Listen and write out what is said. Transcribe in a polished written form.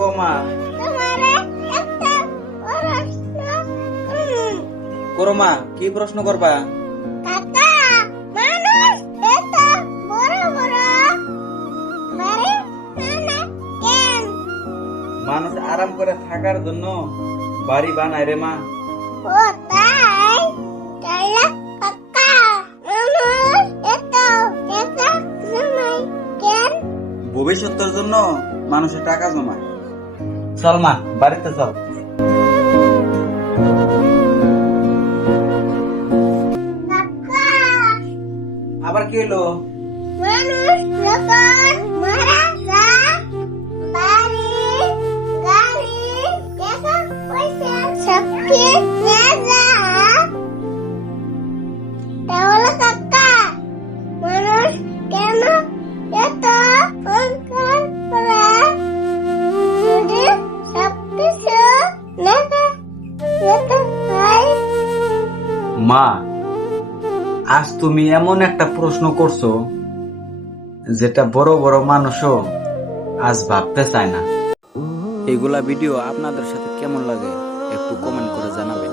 কও মা। করো মা, কি প্রশ্ন করবা? মানুষ আরাম করে থাকার জন্য বাড়ি বানায় রে মা। ভবিষ্যতের জন্য মানুষের টাকা জমায়। চল মা, বাড়িতে চল। আবার কি হলো? মা, আজ তুমি এমন একটা প্রশ্ন করছো যেটা বড় বড় মানুষও আজ ভাবতে চায় না। এগুলা ভিডিও আপনাদের সাথে কেমন লাগে একটু কমেন্ট করে জানাবেন।